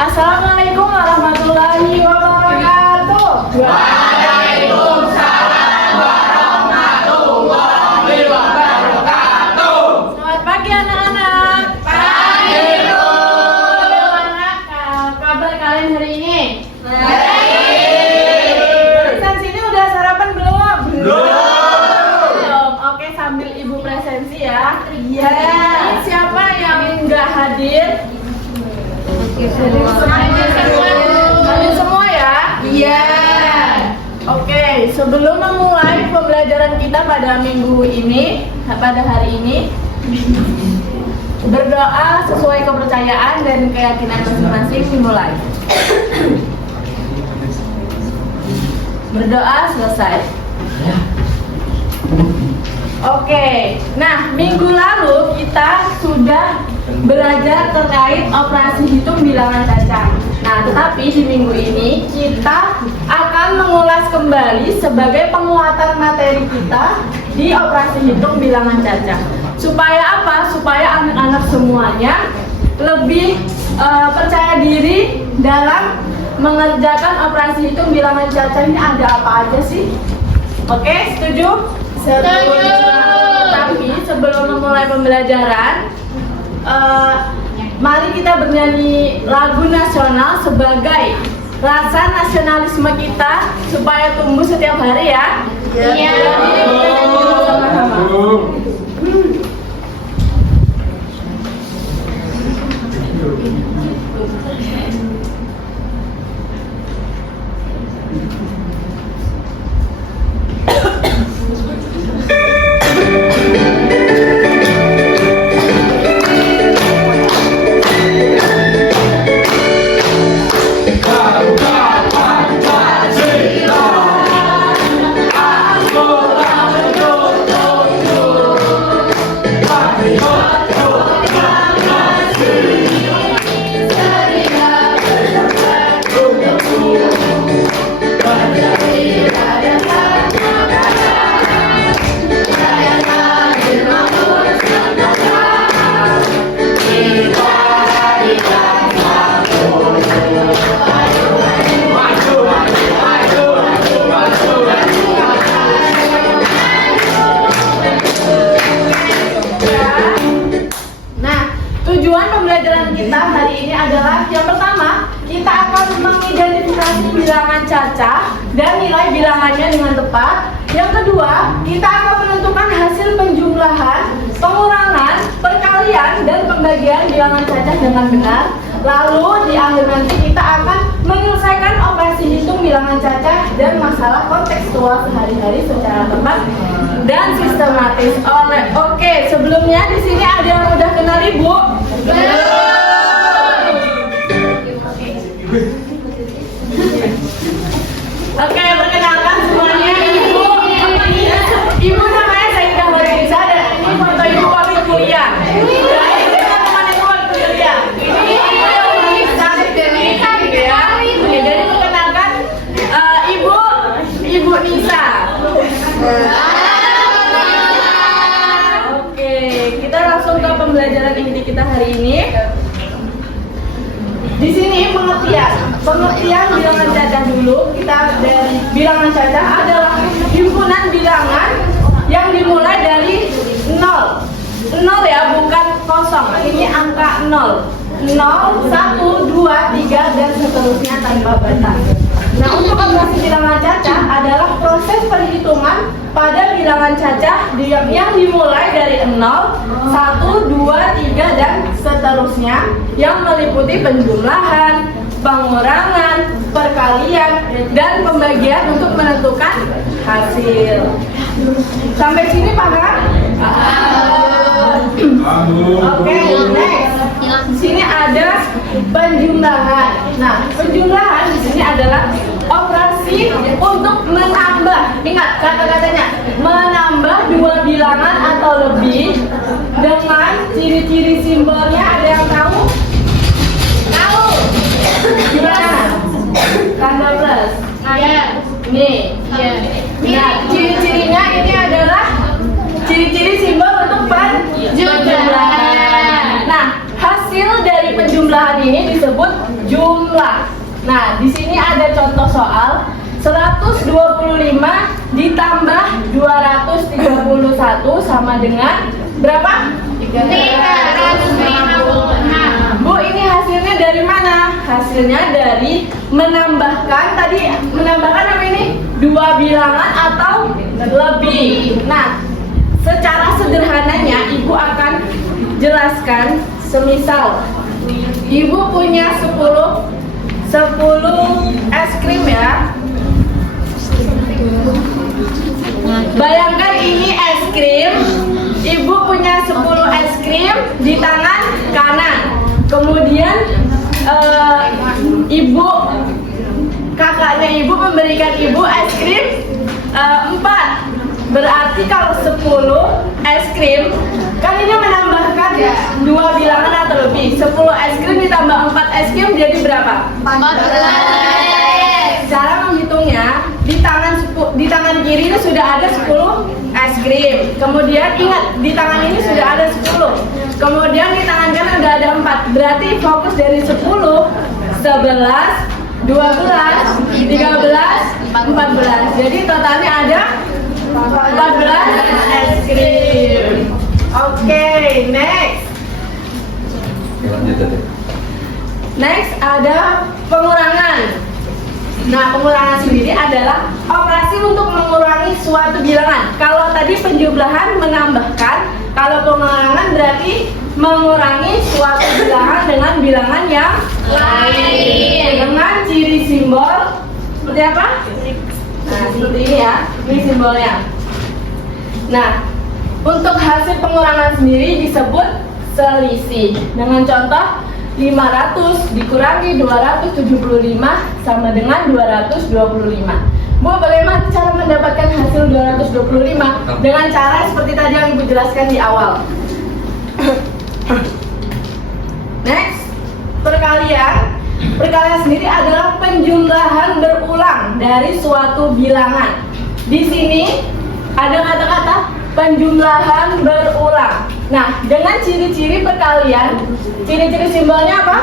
Assalamualaikum warahmatullahi wabarakatuh. Waalaikumsalam warahmatullahi wabarakatuh. Selamat pagi anak-anak. Pagi. Halo anak, kabar kalian hari ini? Baik. Di sini udah sarapan belum? Belum. Oke, sambil ibu presensi ya. Iya. Siapa yang nggak hadir? Hadir semua ya? Iya. Oke, sebelum memulai pembelajaran kita pada minggu ini, pada hari ini, berdoa sesuai kepercayaan dan keyakinan masing-masing dimulai. Berdoa selesai. Oke, nah minggu lalu kita sudah belajar terkait operasi hitung bilangan cacah. Nah, tetapi di minggu ini kita akan mengulas kembali sebagai penguatan materi kita di operasi hitung bilangan cacah. Supaya apa? Supaya anak-anak semuanya lebih percaya diri dalam mengerjakan operasi hitung bilangan cacah. Ini ada apa aja sih? Oke, setuju? Setuju. Tapi sebelum memulai pembelajaran, mari kita bernyanyi lagu nasional sebagai rasa nasionalisme kita supaya tumbuh setiap hari ya. Iya. Sama-sama. Tujuan pembelajaran kita hari ini adalah yang pertama, kita akan mengidentifikasi bilangan cacah dan nilai bilangannya dengan tepat. Yang kedua, kita akan menentukan hasil penjumlahan, pengurangan, perkalian, dan pembagian bilangan cacah dengan benar. Lalu di akhir nanti kita akan menyelesaikan operasi hitung bilangan cacah dan masalah kontekstual sehari-hari secara tepat dan sistematis. Oke, sebelumnya di sini ada yang udah kenal Ibu? Oke, perkenalkan semuanya, Ibu. Ibu namanya Sayyidah Horeisa dan ini foto Ibu waktu kuliah. Ini teman Ibu waktu kuliah. Ini yang cantik dan cantik ya. Oke, jadi perkenalkan Ibu Nisa. Oke, kita langsung ke pembelajaran inti kita hari ini. Di sini pengertian bilangan cacah dulu. Kita dari bilangan cacah adalah himpunan bilangan yang dimulai dari 0 ya, bukan kosong. Ini angka 0, 1, 2, 3 dan seterusnya tanpa batas. Nah, untuk operasi bilangan cacah adalah proses perhitungan pada bilangan cacah yang dimulai dari 0, 1, 2, 3 dan seterusnya yang meliputi penjumlahan, pengurangan, perkalian, dan pembagian untuk menentukan hasil. Sampai sini paham? Oke, next. Di sini ada penjumlahan. Nah, penjumlahan di sini adalah operasi untuk menambah. Ingat kata-katanya, menambah dua bilangan atau lebih dengan ciri-ciri simbolnya. Ada yang tahu? Tahu? Gimana? Tanda plus. Iya. Nih. Iya. Nah, ciri-cirinya ini adalah ciri-ciri simbol untuk penjumlahan. Nah, hasil dari penjumlahan ini disebut jumlah. Nah, di sini ada contoh soal 125 ditambah 231 sama dengan berapa? 356. Bu, ini hasilnya dari mana? Hasilnya dari menambahkan, tadi menambahkan apa ini? Dua bilangan atau lebih. Nah, secara sederhananya Ibu akan jelaskan. Semisal Ibu punya 10 es krim ya. Bayangkan ini es krim. Ibu punya 10 es krim di tangan kanan. Kemudian kakaknya ibu memberikan ibu es krim 4. Berarti kalau 10 es krim, kan ini menambahkan dua bilangan atau lebih. 10 es krim ditambah 4 es krim jadi berapa? 14. Cara menghitungnya, di tangan kiri ini sudah ada 10 es krim. Kemudian ingat, di tangan ini sudah ada 10. Kemudian di tangan kanan sudah ada 4. Berarti fokus dari 10, 11, 12, 13, 14. Jadi totalnya ada 14 es krim. Oke, next. Next ada pengurangan. Nah, pengurangan sendiri adalah operasi untuk mengurangi suatu bilangan. Kalau tadi penjumlahan menambahkan, kalau pengurangan berarti mengurangi suatu bilangan dengan bilangan yang lain. Dengan ciri simbol seperti apa? Nah, seperti ini ya. Ini simbolnya. Nah, untuk hasil pengurangan sendiri disebut selisih. Dengan contoh 500 dikurangi 275 sama dengan 225. Bu, bagaimana cara mendapatkan hasil 225? Dengan cara seperti tadi yang Ibu jelaskan di awal. Next, perkalian. Perkalian sendiri adalah penjumlahan berulang dari suatu bilangan. Di sini ada kata-kata penjumlahan berulang. Nah, dengan ciri-ciri perkalian, ciri-ciri simbolnya apa?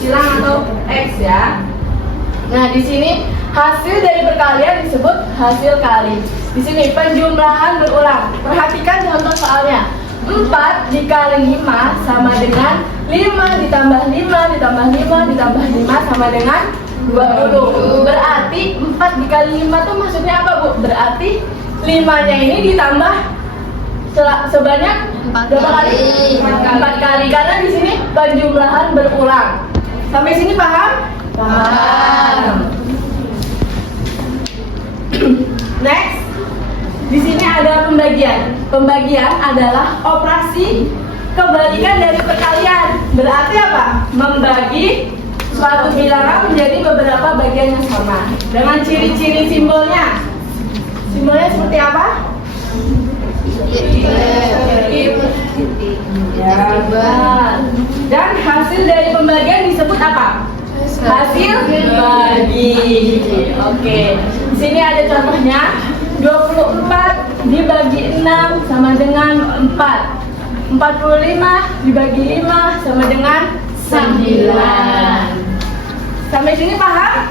Silang atau X ya. Nah, di sini hasil dari perkalian disebut hasil kali. Di sini penjumlahan berulang. Perhatikan contoh soalnya. 4 dikali 5 sama dengan 5 ditambah 5 ditambah 5 ditambah 5 sama dengan 20. Berarti 4 dikali 5 tuh maksudnya apa, Bu? Berarti 5-nya ini ditambah sebanyak berapa kali? 4 kali. Karena di sini penjumlahan berulang. Sampai sini paham? Paham. Next, di sini ada pembagian. Pembagian adalah operasi kebalikan dari perkalian. Berarti apa? Membagi suatu bilangan menjadi beberapa bagian yang sama. Dengan ciri-ciri simbolnya. Simbolnya seperti apa? Ya, dan hasil dari pembagian disebut apa? Hasil bagi. Oke. Di sini ada contohnya. 24 dibagi 6 sama dengan 4. 45 dibagi 5 sama dengan 9. Sampai sini paham?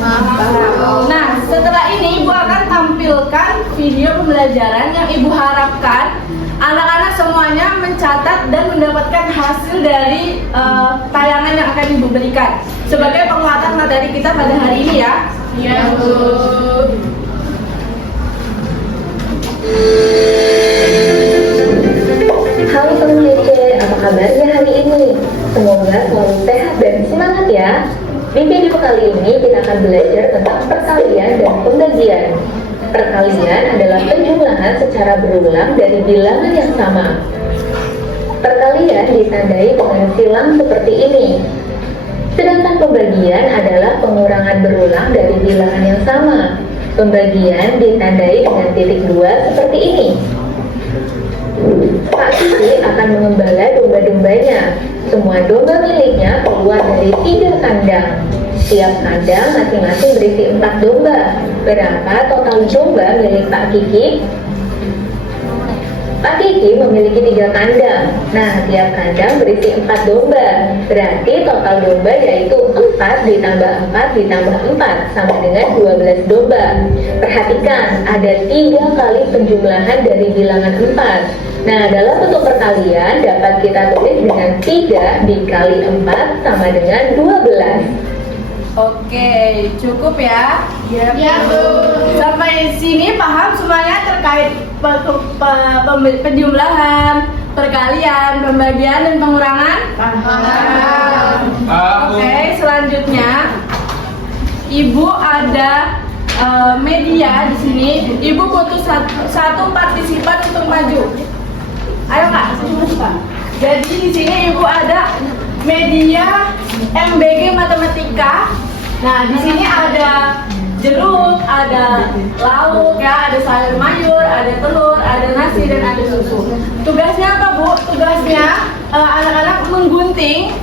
Paham. Nah, setelah ini Ibu akan tampilkan video pembelajaran yang Ibu harapkan anak-anak semuanya mencatat dan mendapatkan hasil dari tayangan yang akan Ibu berikan sebagai penguatan materi kita pada hari ini ya. Iya, Bu. Halo teman Lece, apa kabarnya hari ini? Semoga selalu sehat dan semangat ya. Di video kali ini kita akan belajar tentang perkalian dan pembagian. Perkalian adalah penjumlahan secara berulang dari bilangan yang sama. Perkalian ditandai dengan silang seperti ini. Sedangkan pembagian adalah pengurangan berulang dari bilangan yang sama. Pembagian ditandai dengan titik 2 seperti ini. Pak Kiki akan mengembala domba-dombanya. Semua domba miliknya keluar dari 3 kandang. Setiap kandang masing-masing berisi 4 domba. Berapa total domba milik Pak Kiki? Pak Kiki memiliki 3 kandang. Nah, tiap kandang berisi 4 domba. Berarti total domba yaitu 4 ditambah 4 ditambah 4 sama dengan 12 domba. Perhatikan, ada 3 kali penjumlahan dari bilangan 4. Nah, dalam bentuk perkalian dapat kita tulis dengan 3 dikali 4 sama dengan 12. Oke, cukup ya? Ya, Bu. Sampai sini paham semuanya terkait penjumlahan, perkalian, pembagian, dan pengurangan? Paham. Oke, selanjutnya Ibu ada media di sini. Ibu butuh satu partisipan untuk maju. Ayo Kak, sini Kak. Jadi di sini Ibu ada media MBG Matematika. Nah, di sini ada jeruk, ada lauk ya, ada sayur mayur, ada telur, ada nasi, dan ada susu. Tugasnya apa, Bu? Tugasnya anak-anak menggunting,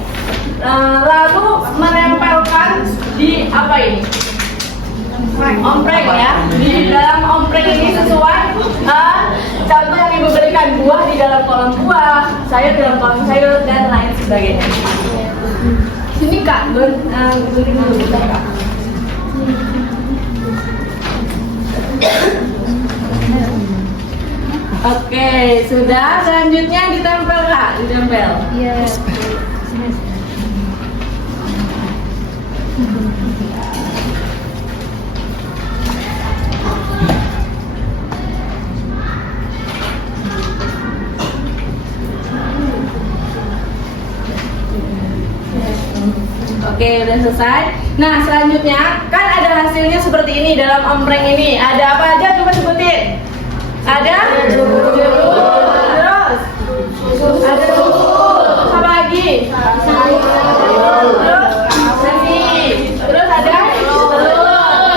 lalu menempelkan di apa ini? Ompreng ya. Di dalam ompreng ini sesuai contoh yang Ibu berikan, buah di dalam kolam buah, sayur di dalam kolam sayur, dan lain sebagainya. Sini Kak, gunting dulu bentar Kak. Oke, sudah. Selanjutnya ditempel Kak, ditempel. Iya. Oke, udah selesai. Nah, selanjutnya kan ada hasilnya seperti ini dalam ompreng ini. Ada apa aja? Coba sebutin. Ada jeruk, terus ada susu, apa lagi? Terus nasi, terus ada telur,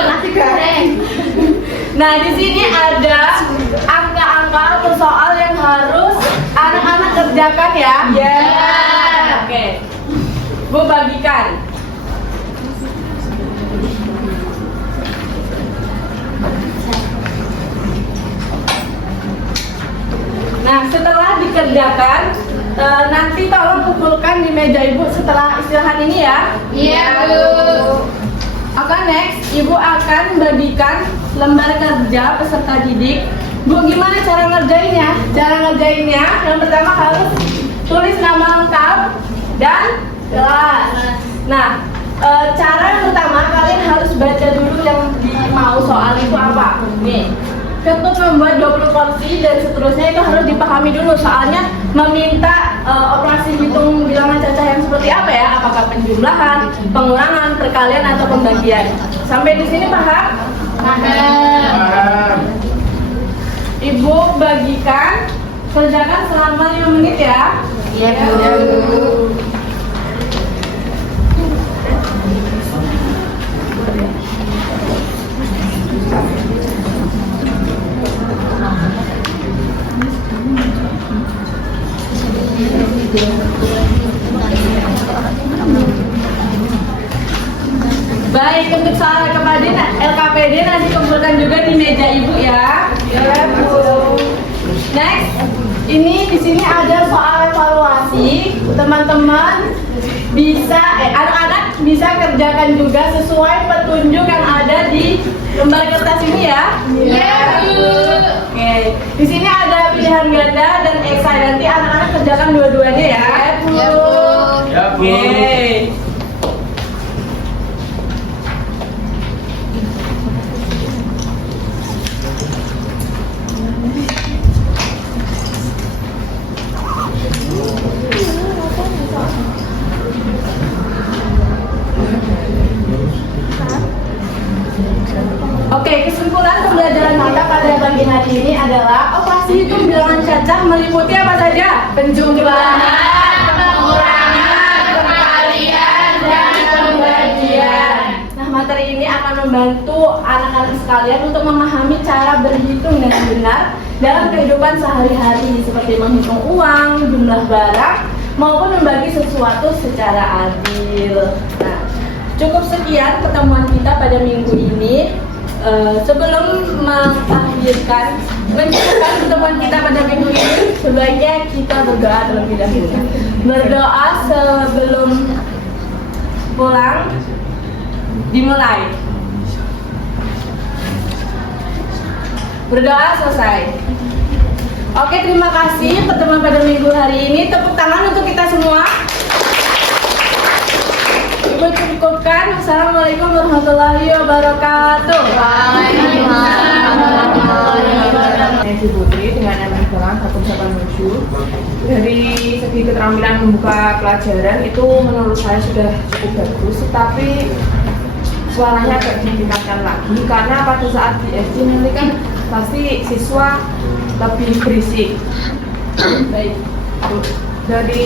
nasi goreng. Nah, di sini ada angka-angka atau soal yang harus anak-anak kerjakan ya. Ya. Oke. Bu bagikan. Nah, setelah dikerjakan, nanti tolong kumpulkan di meja Ibu setelah istirahat ini ya. Iya, Bu. Oke, next, Ibu akan bagikan lembar kerja peserta didik. Bu, gimana cara ngerjainnya? Cara ngerjainnya, yang pertama harus tulis nama lengkap dan kelas. Nah, cara yang pertama kalian harus baca dulu yang mau soal itu apa. Nih, untuk membuat 20 porsi dan seterusnya itu harus dipahami dulu. Soalnya meminta operasi hitung bilangan cacah yang seperti apa ya? Apakah penjumlahan, pengurangan, perkalian, atau pembagian? Sampai di sini paham? Paham. Ibu bagikan, kerjakan selama 5 menit ya. Iya, Bu. Baik, untuk soal LKPD nanti kumpulkan juga di meja Ibu ya. Ya, Bu. Next, ini di sini ada soal evaluasi. Teman-teman bisa, anak-anak bisa kerjakan juga sesuai petunjuk yang ada di lembar kertas ini ya. Iya, Bu. Oke, di sini ada pilihan ganda dan esai. Nanti anak-anak kerjakan dua-duanya ya. Iya, Bu. Ya, Bu. Oke. Oke, kesimpulan pembelajaran kita pada pagi hari ini adalah operasi hitung bilangan cacah meliputi apa saja? Penjumlahan, pengurangan, perkalian, dan pembagian. Nah, materi ini akan membantu anak-anak sekalian untuk memahami cara berhitung dengan benar dalam kehidupan sehari-hari, seperti menghitung uang, jumlah barang, maupun membagi sesuatu secara adil. Nah, cukup sekian pertemuan kita pada minggu ini. sebelum mencukupkan pertemuan kita pada minggu ini, sebaiknya kita berdoa terlebih dahulu. Berdoa sebelum pulang dimulai. Berdoa selesai. Oke, terima kasih pertemuan pada minggu hari ini. Tepuk tangan untuk kita semua. Ibu cukupkan. Assalamualaikum warahmatullahi wabarakatuh. Waalaikumsalam warahmatullahi wabarakatuh. Saya Ibu Putri dengan MN Bolang 187. Dari segi keterampilan membuka pelajaran itu menurut saya sudah cukup bagus, tetapi suaranya agak ditingkatkan lagi karena pada saat di SD nanti kan pasti siswa lebih berisik. Baik. Dari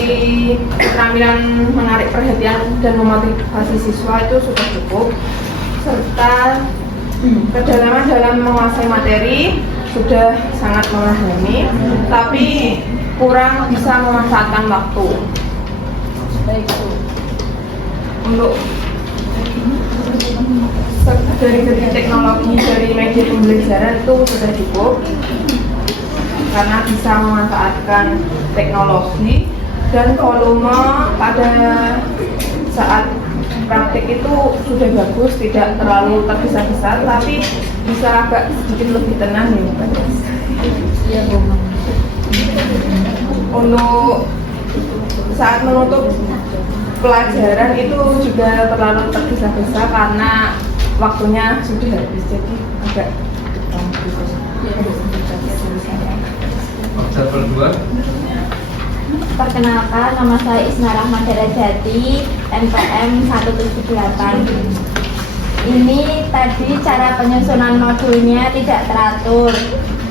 keterampilan menarik perhatian dan memotivasi siswa itu sudah cukup, serta kedalaman dalam menguasai materi sudah sangat memahami, tapi kurang bisa memanfaatkan waktu. Baik, Bu. Untuk dari segi teknologi dari media pembelajaran itu sudah cukup karena bisa memanfaatkan teknologi, dan volume pada saat praktik itu sudah bagus, tidak terlalu tergesa-gesa, tapi bisa agak sedikit lebih tenang ya Mbak. Iya, Bu. Untuk saat menutup pelajaran itu juga terlalu tergesa-gesa karena waktunya sudah habis, jadi agak Observer 2. Perkenalkan, nama saya Isna Rahma Darajati, NPM 178. Ini tadi cara penyusunan modulnya tidak teratur,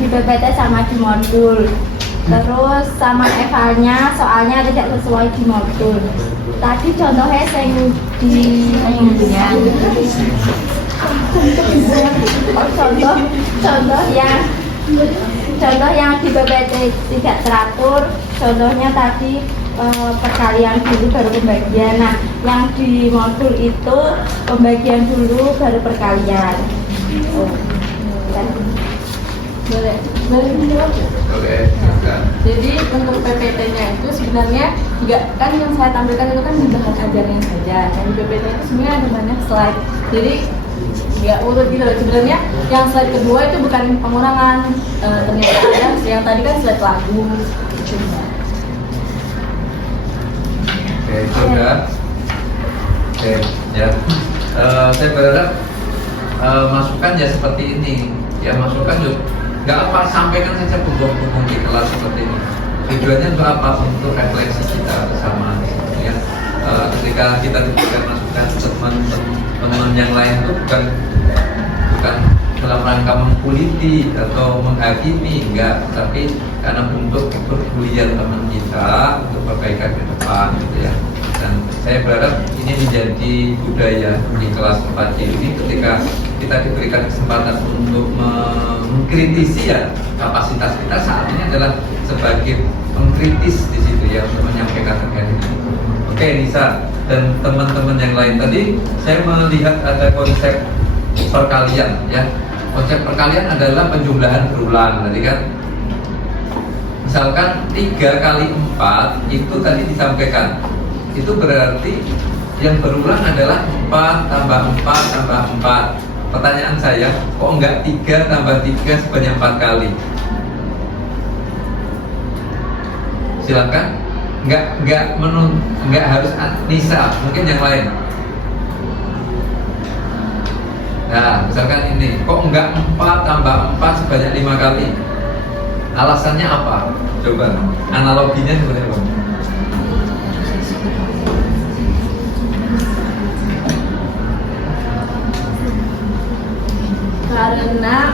di PPT sama di modul. Terus sama evalnya soalnya tidak sesuai di modul. Tadi contohnya yang di contoh yang di PPT tidak teratur. Contohnya tadi perkalian dulu baru pembagian. Nah, yang di modul itu pembagian dulu baru perkalian. Boleh menjawab? Oke, silakan. Jadi untuk PPT-nya itu sebenarnya nggak, kan yang saya tampilkan itu kan di bahan ajarnya saja. Yang di PPT itu sebenarnya ada banyak slide. Jadi nggak urut gitu loh. Sebenarnya yang slide kedua itu bukan pengurangan, ternyata ada yang tadi kan slide lagu. Oke, sudah. Oke, ya. Saya berharap masukan ya seperti ini. Ya, masukan juga nggak apa, sampaikan saja bumbung-bumbung di kelas seperti ini. Tujuannya untuk apa? Untuk refleksi kita bersama. Ya, ketika kita diberikan masukan teman-teman yang lain itu bukan dalam rangka mengkuliti atau menghakimi, enggak, tapi karena untuk perkuliahan teman kita untuk perbaikan ke depan, gitu ya. Dan saya berharap ini menjadi budaya di kelas 4 ini, ketika kita diberikan kesempatan untuk mengkritisi ya kapasitas kita saat ini adalah sebagai pengkritis di situ ya, untuk menyampaikan terkait itu. Oke, Nisa dan teman-teman yang lain, tadi saya melihat ada konsep perkalian ya. Konsep perkalian adalah penjumlahan berulang tadi kan. Misalkan 3 kali 4 itu tadi disampaikan, itu berarti yang berulang adalah 4 tambah 4 tambah 4. Pertanyaan saya, kok enggak 3 tambah 3 sebanyak 4 kali? Silakan. Enggak harus Nisa, mungkin yang lain. Nah, misalkan ini, kok enggak 4 tambah 4 sebanyak 5 kali? Alasannya apa? Coba, analoginya seperti apa? Karena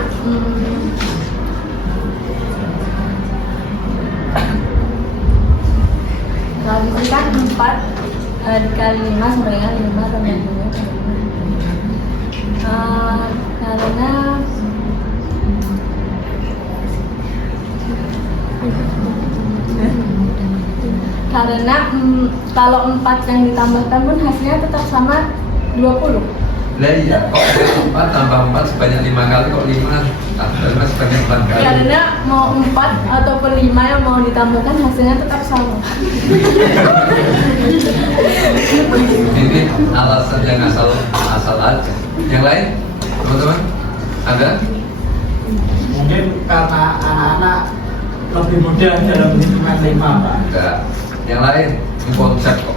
kalau kan 4 dikali 5 sama dengan 5 tambah 2 karena kalau 4 yang ditambahkan pun hasilnya tetap sama 20. Lah iya, kok 4 tambah 4 sebanyak 5 kali, kok 5 tambah 5 sebanyak 4 kali. Karena mau 4 ataupun 5 yang mau ditambahkan hasilnya tetap sama. Ini alasan yang asal aja. Yang lain, teman-teman, ada? Mungkin karena anak-anak lebih mudah dalam hitungan 5, Pak. Enggak. Yang lain, ini konsep kok.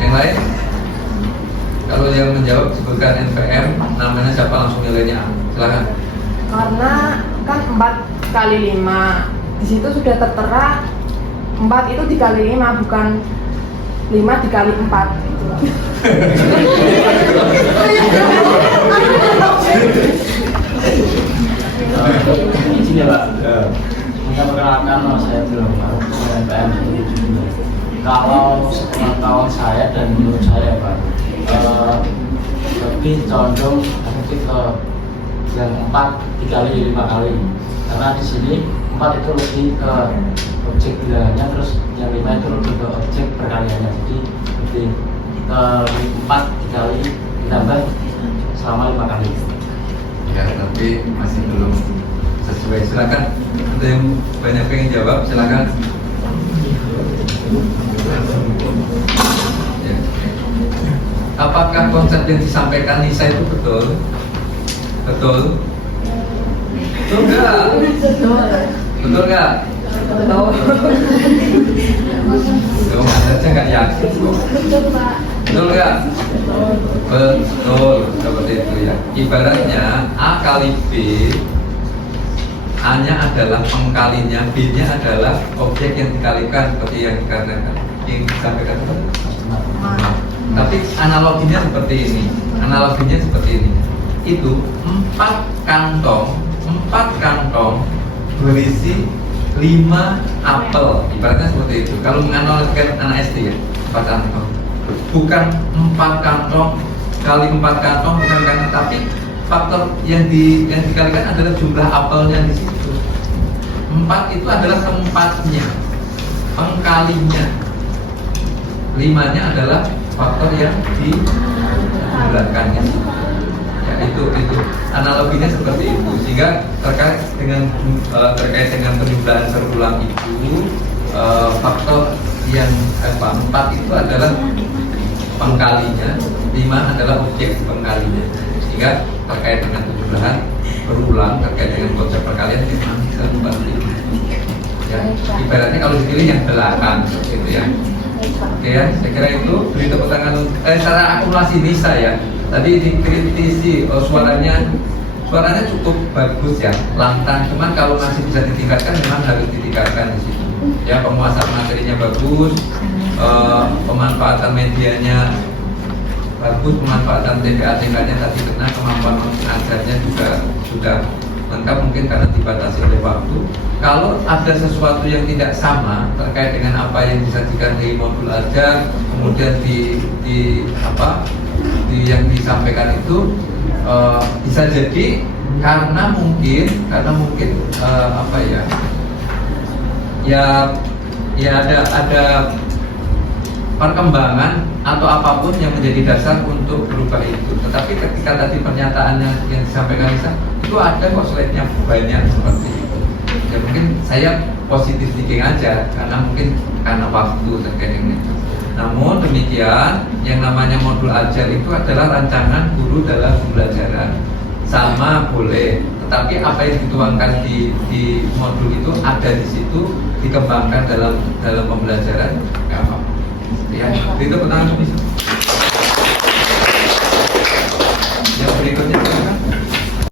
Yang lain? Kalau yang menjawab sebutkan NPM, namanya siapa, langsung nilainya A. Silakan. Karena kan 4 kali 5 di situ sudah tertera 4 itu dikali 5, bukan 5 dikali 4 gitu. Izin ya Pak, saya perkenalkan nama saya Abdul Rahman, NPM 170. Kalau sepengetahuan saya dan menurut saya Pak, lebih condong nanti ke yang 4 dikali 5 kali, karena di sini 4 itu lebih ke objek bilangannya, terus yang 5 itu lebih ke objek perkaliannya, jadi lebih ke 4 dikali ditambah selama 5 kali. Ya, tapi masih belum sesuai. Silakan. Ada yang banyak pengen jawab, silakan. Ya. Apakah konsep yang disampaikan Nisa itu betul? Betul? Betul nggak? Betul nggak? Dong, Anda aja nggak yakin kok. Betul nggak? Betul, seperti itu ya. Ibaratnya A kali B, A-nya adalah pengkalinya, B-nya adalah objek yang dikalikan, seperti yang dikatakan, yang disampaikan. Tapi analoginya seperti ini. Analoginya seperti ini. Itu 4 kantong berisi 5 apel. Ibaratnya seperti itu. Kalau menganalogikan anak SD ya, 4 kantong. Bukan 4 kantong kali 4 kantong, bukan kantong, tapi faktor yang dikalikan adalah jumlah apelnya di situ. 4 itu adalah tempatnya, pengkalinya. 5-nya adalah faktor yang dibulatkannya. Ya, itu analoginya seperti itu. Sehingga terkait dengan penjumlahan berulang itu, faktor yang 4 itu adalah pengkalinya, 5 adalah objek pengkalinya. Sehingga terkait dengan penjumlahan berulang, terkait dengan konsep perkalian memang seperti itu. Ya, ibaratnya kalau dipilih yang belakang gitu ya. Oke ya, saya kira itu. Beri tepuk tangan. Secara akumulasi Nisa ya. Tadi dikritisi suaranya cukup bagus ya, lantang. Cuman kalau masih bisa ditingkatkan, memang harus ditingkatkan di situ. Ya, penguasaan materinya bagus, pemanfaatan medianya bagus, pemanfaatan TPA-nya tadi kena, kemampuan mengajarnya juga sudah lengkap, mungkin karena dibatasi oleh waktu. Kalau ada sesuatu yang tidak sama terkait dengan apa yang disajikan di modul ajar, kemudian yang disampaikan itu bisa jadi karena mungkin ada perkembangan atau apapun yang menjadi dasar untuk berubah itu. Tetapi ketika tadi pernyataannya yang disampaikan Lisa, itu ada kok slide-nya banyak seperti itu. Ya mungkin saya positif thinking aja karena waktu terkait dengan itu. Namun demikian, yang namanya modul ajar itu adalah rancangan guru dalam pembelajaran. Sama boleh, tetapi apa yang dituangkan di modul itu ada di situ, dikembangkan dalam pembelajaran, nggak apa-apa. Ya, itu pertanyaan bisa.